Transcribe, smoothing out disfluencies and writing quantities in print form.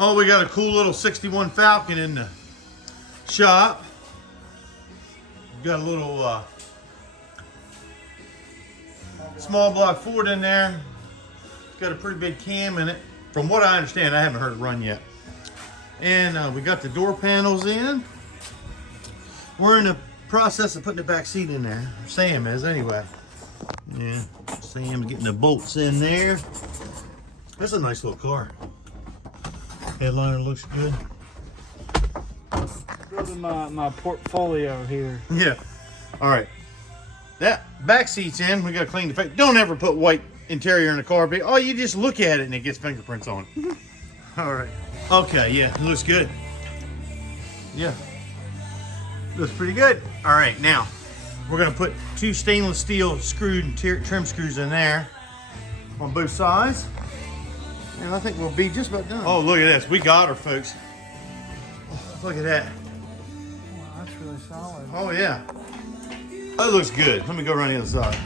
Oh, we got a cool little 61 Falcon in the shop. Got a little small block Ford in there. It's got a pretty big cam in it. From what I understand, I haven't heard it run yet. And we got the door panels in. We're in the process of putting the back seat in there. Sam is anyway. Yeah, Sam's getting the bolts in there. That's a nice little car. Headliner looks good. Building my portfolio here. Yeah. All right. That back seat's in. We got to clean the face. Don't ever put white interior in the car. But, oh, you just look at it and it gets fingerprints on it. All right. Okay, yeah, it looks good. Yeah. Looks pretty good. All right, now we're going to put 2 stainless steel screwed and trim screws in there on both sides. And I think we'll be just about done. Oh, look at this. We got her, folks. Look at that. Wow, that's really solid. Oh, yeah. That looks good. Let me go around the other side.